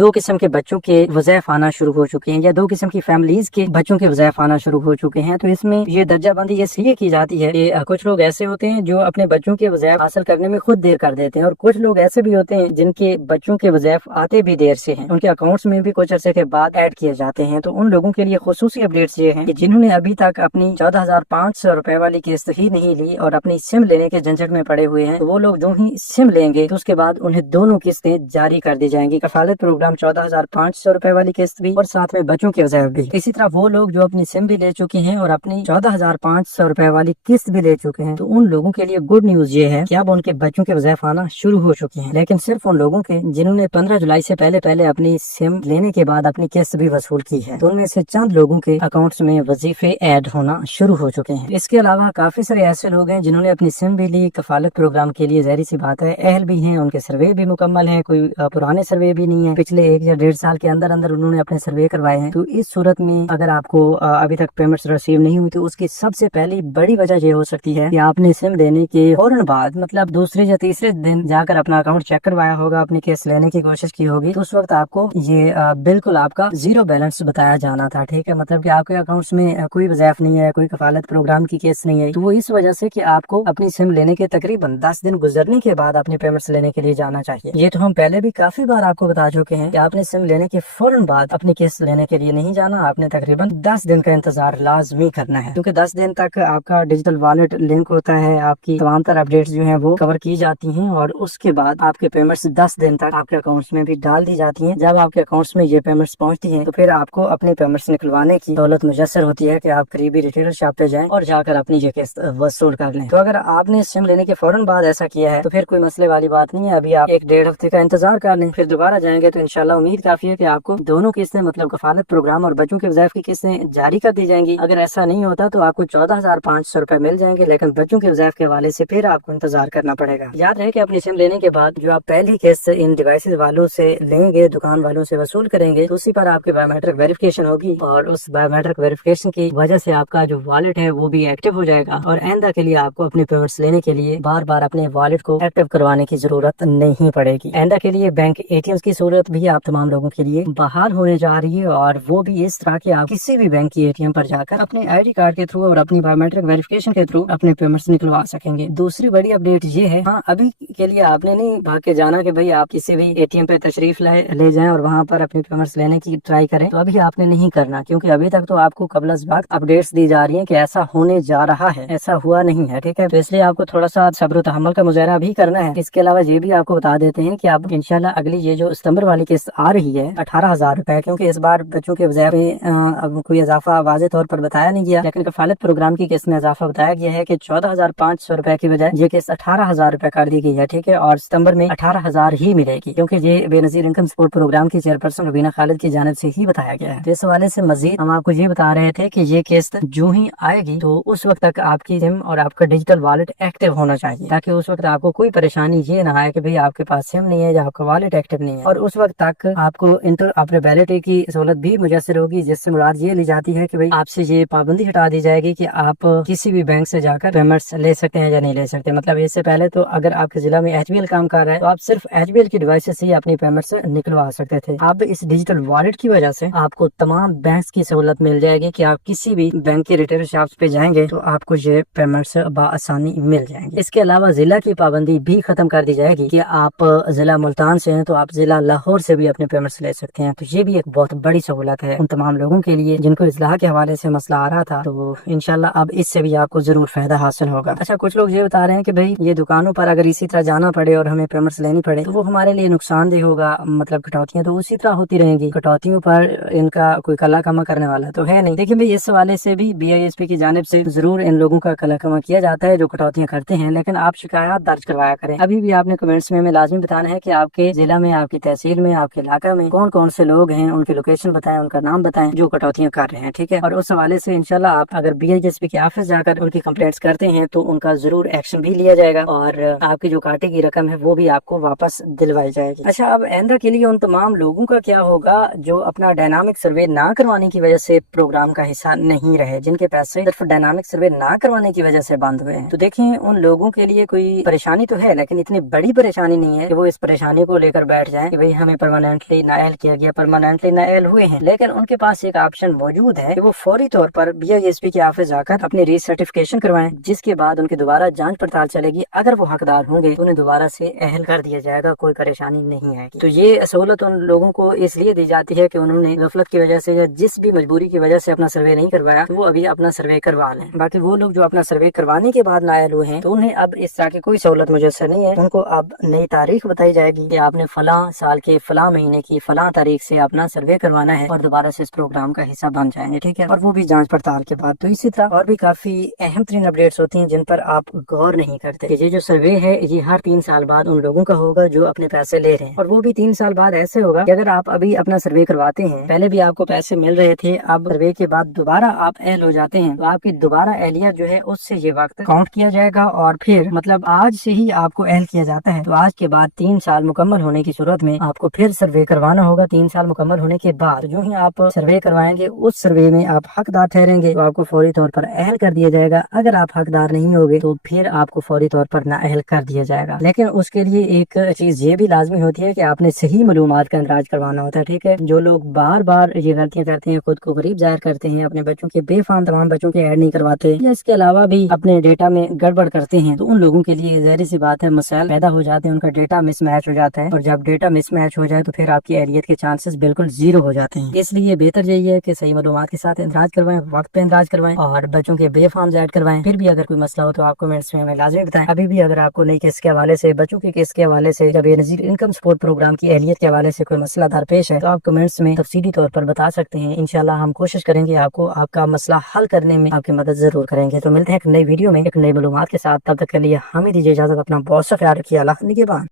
दो किस्म के बच्चों के वज़ाइफ आना शुरू हो चुके हैं या दो किस्म की फैमिलीज के बच्चों के वज़ाइफ आना शुरू हो चुके हैं। तो इसमें ये दर्जा बंदी इसलिए की जाती है कि कुछ लोग ऐसे होते हैं जो अपने बच्चों के वज़ाइफ हासिल करने में खुद देर कर देते हैं, और कुछ लोग ऐसे भी होते हैं जिनके बच्चों के वज़ाइफ आते भी देर से हैं, उनके अकाउंट्स में भी कुछ अरसे के बाद ऐड किए जाते हैं। तो उन लोगों के लिए खुसूसी अपडेट्स ये हैं कि जिन्होंने अभी तक अपनी 14,500 रुपए वाली किस्त ही नहीं ली और अपनी सिम लेने के झंझट में पड़े हुए हैं, तो वो लोग जो ही सिम लेंगे तो उसके बाद उन्हें दोनों किस्तें जारी कर दी जाएंगी। कफालत प्रोग्राम 14,500 रुपए वाली किस्त भी और साथ में बच्चों के वज़ाइफ भी। इसी तरह वो लोग जो अपनी सिम भी ले चुके हैं और अपनी 14,500 रुपए वाली किस्त भी ले चुके हैं, तो उन लोगों के लिए गुड न्यूज ये है कि अब उनके बच्चों के वज़ाइफ आना शुरू हो चुके हैं। लेकिन सिर्फ उन लोगों के जिन्होंने 15 जुलाई से पहले अपनी सिम लेने के बाद अपनी किस्त भी वसूल की है, तो उनमें से चंद लोगों के अकाउंट्स में वजीफे ऐड होना शुरू हो चुके हैं। इसके अलावा काफी सारे ऐसे लोग हैं जिन्होंने अपनी सिम भी ली कफालत प्रोग्राम के लिए, ज़ाहिर सी बात है अहल भी हैं, उनके सर्वे भी मुकम्मल है, कोई पुराने सर्वे भी नहीं है, पिछले 1 या 1.5 साल के अंदर उन्होंने अपने सर्वे करवाए हैं। तो इस सूरत में अगर आपको अभी तक पेमेंट्स रिसीव नहीं हुई, तो उसकी सबसे पहली बड़ी वजह ये हो सकती है कि आपने सिम लेने के फौरन बाद मतलब दूसरे या तीसरे दिन जाकर अपना अकाउंट चेक करवाया होगा, अपनी किस्त लेने की कोशिश की होगी, तो उस वक्त आपको ये बिल्कुल आपका जीरो बैलेंस बताया जाना था। ठीक है, मतलब कि आपके अकाउंट्स में कोई वज़ाइफ नहीं है, कोई कफालत प्रोग्राम की केस नहीं है। तो वो इस वजह से कि आपको अपनी सिम लेने के तकरीबन 10 दिन गुजरने के बाद अपने पेमेंट्स लेने के लिए जाना चाहिए। ये तो हम पहले भी काफी बार आपको बता चुके हैं कि आपने सिम लेने के फौरन बाद अपनी किस्त लेने के लिए नहीं जाना, आपने तकरीबन 10 दिन का इंतजार लाजमी करना है, क्योंकि 10 दिन तक आपका डिजिटल वॉलेट लिंक होता है, आपकी तमाम तरह अपडेट्स जो है वो कवर की जाती हैं, और उसके बाद आपके पेमेंट्स 10 दिन तक आपके अकाउंट्स में भी डाल दी जाती हैं। जब आपके अकाउंट्स में ये पेमेंट्स पहुंचती हैं, तो फिर आपको अपने पेमेंट्स निकलवाने की दौलत मुयस्सर होती है कि आप करीबी रिटेलर शॉप पे जाएं और जाकर अपनी ये किस्त वसूल कर लें। तो अगर आपने सिम लेने के फौरन बाद ऐसा किया है, तो फिर कोई मसले वाली बात नहीं है। अभी आप 1-1.5 हफ्ते का इंतजार कर लें, फिर दोबारा जाएंगे तो इंशाल्लाह उम्मीद काफी है कि आपको दोनों किस्तें मतलब कफालत प्रोग्राम और बच्चों के वज़ाइफ की किस्तें जारी कर दी जाएंगी। अगर ऐसा नहीं होता तो आपको 14,500 रुपए मिल जाएंगे, लेकिन बच्चों के वज़ाइफ के हवाले से फिर आपको इंतजार करना पड़ेगा। याद रहे कि अपनी सिम लेने के बाद जो आप पहली किस्त इन डिवाइसेज वालों से लेंगे, दुकान वालों से वसूल करेंगे, तो उसी पर आपकी बायोमेट्रिक वेरिफिकेशन होगी, और उस बायोमेट्रिक वेरिफिकेशन की वजह से आपका जो वॉलेट है वो भी एक्टिव हो जाएगा, और आइंदा के लिए आपको अपने पेमेंट्स लेने के लिए बार बार अपने वॉलेट को एक्टिव करवाने की जरूरत नहीं पड़ेगी। आइंदा के लिए बैंक एटीएम की सूरत भी आप तमाम लोगों के लिए बहाल होने जा रही है, और वो भी इस तरह के आप किसी भी बैंक की एटीएम पर जाकर अपने आईडी कार्ड के थ्रू और अपनी बायोमेट्रिक वेरिफिकेशन के थ्रू अपने पेमेंट्स निकलवा सकेंगे। दूसरी बड़ी अपडेट ये है, हाँ अभी के लिए आपने नहीं भाग के जाना कि भाई आप किसी भी एटीएम पे तशरीफ ले जाएं और वहाँ पर अपने पेमेंट्स लेने की ट्राई करें, तो अभी आपने नहीं करना, क्योंकि अभी तक तो आपको कबल वक्त अपडेट्स दी जा रही है कि ऐसा होने जा रहा है, ऐसा हुआ नहीं है। ठीक है, तो इसलिए आपको थोड़ा सा सब्र तहम्मुल का मुजाहरा भी करना है। इसके अलावा ये भी आपको बता देते हैं कि अब इंशाल्लाह अगली ये जो सितंबर वाली किस्त आ रही है 18,000 रुपए, क्योंकि इस बार बच्चों के वज़ाइफ में कोई इजाफा वाज़े तौर पर बताया नहीं गया, लेकिन कफालत प्रोग्राम की किस्त में इजाफा बताया गया है कि 14,500 रुपए की बजाय ये किस्त 18,000 रुपए कर दी गई है। ठीक है, और सितंबर में 18,000 ही मिलेगी, क्योंकि ये बेनजीर इनकम सपोर्ट प्रोग्राम की चेयरपर्सन रुबीना खालिद की जानिब से ही बताया गया है। तो इस हवाले से मजीद हम आपको ये बता रहे थे कि ये किस्त जो ही आएगी तो उस वक्त तक आपकी सिम और आपका डिजिटल वॉलेट एक्टिव होना चाहिए, ताकि उस वक्त आपको कोई परेशानी ये ना आए कि भाई आपके पास सिम नहीं है या आपका वॉलेट एक्टिव नहीं है। और उस वक्त तक आपको इंटरऑपरेबिलिटी की सहूलत भी मुयस्सर होगी, जिससे मुराद ये ली जाती है कि भाई आपसे ये पाबंदी हटा दी जाएगी कि आप किसी भी बैंक से जाकर पेमेंट्स ले सकते हैं या नहीं ले सकते। मतलब इससे पहले तो अगर आपके जिला में एचबीएल काम कर रहा है तो आप सिर्फ एचबीएल की डिवाइस से ही अपनी पेमेंट्स निकलवा सकते थे। अब इस डिजिटल वॉलेट की वजह से आपको तमाम बैंक की सहूलत मिल जाएगी कि आप किसी भी बैंक के रिटेल शॉप्स पे जाएंगे तो आपको ये पेमेंट्स बआसानी मिल जाएंगे। इसके अलावा जिला की पाबंदी भी खत्म कर दी जाएगी कि आप जिला मुल्तान से हैं तो आप जिला लाहौर से भी अपने पेमेंट्स ले सकते हैं। तो ये भी एक बहुत बड़ी सहूलत है उन तमाम लोगों के लिए जिनको इस्लाह के हवाले से मसला आ रहा था। तो इंशाल्लाह अब इससे भी आपको जरूर फायदा हासिल होगा। अच्छा, कुछ लोग ये बता रहे हैं कि भाई ये दुकानों पर अगर इसी तरह जाना पड़े और हमें पेमेंट्स लेनी पड़े तो वो हमारे लिए नुकसानदेह होगा, मतलब कटौतियां तो उसी तरह होती रहेंगी, कटौतियों पर इनका कोई कला कमा करने वाला तो है नहीं। देखिए भाई, इस हवाले से भी BISP की जानिब से जरूर इन लोगों का कला कमा किया जाता है जो कटौतियां करते हैं, लेकिन आप शिकायत दर्ज करवाया करें। अभी भी आपने कमेंट्स में लाजमी बताना है कि आपके जिला में, आपकी तहसील में, आपके इलाका में कौन कौन से लोग हैं, उनकी लोकेशन बताएं, उनका नाम बताएं जो कटौतियां कर रहे हैं। ठीक है, और उस हवाले से इंशाल्लाह आप अगर BISP के ऑफिस जाकर उनकी कंप्लेंट्स करते हैं तो उनका जरूर एक्शन भी लिया जाएगा और आपकी जो काटे की रकम है वो भी आपको वापस दिलवाई जाएगी। अच्छा, अब आइंदा के लिए उन तमाम लोगों का क्या होगा जो अपना डायनामिक सर्वे ना करवाने की वजह से प्रोग्राम का हिस्सा नहीं रहे, जिनके पैसे सिर्फ डायनामिक सर्वे ना करवाने की वजह से बंद हुए हैं। तो देखिए, उन लोगों के लिए कोई परेशानी तो है, लेकिन इतनी बड़ी परेशानी नहीं है कि वो इस परेशानी को लेकर बैठ जाएं कि भाई हमें परमानेंटली नाअहल किया गया, परमानेंटली नाअहल हुए हैं, लेकिन उनके पास एक ऑप्शन मौजूद है कि वो फौरी तौर पर BISP के ऑफिस जाकर अपनी रीसर्टिफिकेशन करवाएं, जिसके बाद उनकी दोबारा जांच पड़ताल चलेगी। अगर वो हकदार होंगे तो उन्हें दोबारा से अहल कर दिया जाएगा, कोई परेशानी नहीं है। तो ये सहूलत उन लोगों को इसलिए दी जाती है कि उन्होंने गफलत की वजह से या जिस भी मजबूरी की वजह से अपना सर्वे नहीं करवाया, तो वो अभी अपना सर्वे करवा लें। बाकी वो लोग जो अपना सर्वे करवाने के बाद नाअहल हुए हैं, तो उन्हें अब इस तरह की कोई सहूलत मुयस्सर नहीं है। उनको अब नई तारीख बताई जाएगी कि आपने फलां साल के फलां महीने की फलां तारीख से अपना सर्वे करवाना है और दोबारा से इस प्रोग्राम का हिस्सा बन जाएंगे, ठीक है। और वो भी जांच पड़ताल के बाद। तो इसी तरह और भी काफी अहम तरीन अपडेट्स होती हैं जिन पर आप गौर नहीं करते। कि ये जो सर्वे है ये हर 3 साल बाद उन लोगों का होगा जो अपने पैसे ले रहे हैं, और वो भी 3 साल बाद ऐसे होगा कि अगर आप अभी अपना सर्वे करवाते हैं, पहले भी आपको पैसे मिल रहे थे, अब सर्वे के बाद दोबारा आप अहल हो जाते हैं, तो आपकी दोबारा अहलियत जो है उससे ये वक्त काउंट किया जाएगा, और फिर मतलब आज से ही आपको अहल किया जाता है। तो आज के बाद 3 साल मुकम्मल होने की सूरत में आपको फिर सर्वे करवाना होगा। 3 साल मुकम्मल होने के बाद जो ही आप सर्वे करवाएंगे, उस सर्वे में आप हकदार ठहरेंगे तो आपको फौरी तौर पर अहल कर दिया जाएगा। अगर आप हकदार नहीं होगे तो फिर आपको फौरी तौर पर नाअहल कर दिया जाएगा। लेकिन उसके लिए एक चीज ये भी लाजमी होती है कि आपने सही मालूमात का इंदराज करवाना होता है, ठीक है। जो लोग बार बार ये गलतियां करते हैं, खुद को गरीब जाहिर करते हैं, अपने बच्चों के बेफाम तमाम बच्चों के ऐड नहीं करवाते, या इसके अलावा भी अपने डेटा में गड़बड़ करते हैं, तो उन लोगों के लिए ज़ाहिर सी बात है मसाइल पैदा हो जाते हैं, उनका डेटा मिसमैच हो जाता है, और जब डेटा मिसमैच हो जाए तो फिर आपकी अहलियत के चांसेस बिल्कुल जीरो हो जाते हैं। इसलिए बेहतर यही है कि सही मालूमात के साथ इंदराज करवाएं, वक्त पे इंदराज करवाएं, और बच्चों के बेफाम ऐड करवाएं। फिर भी अगर कोई मसला हो तो आप कमेंट्स में हमें लाजमी बताएं। अभी भी अगर आपको नई केस के हवाले से, बच्चों के केस के हवाले से, या बेनज़ीर इनकम सपोर्ट प्रोग्राम की अहलियत के हवाले से कोई मसला दरपेश है, तो आप कमेंट्स में तफसीली तौर पर बता सकते हैं। इंशाल्लाह हम कोशिश करेंगे आपको आपका मसला हल करने में आपकी मदद जरूर करेंगे। तो मिलते हैं एक नई वीडियो में एक नई मालूमात के साथ। तब तक के लिए हमें दीजिए इजाजत। अपना बहुत सा ख्याल रखिए। अल्लाह निगहबान।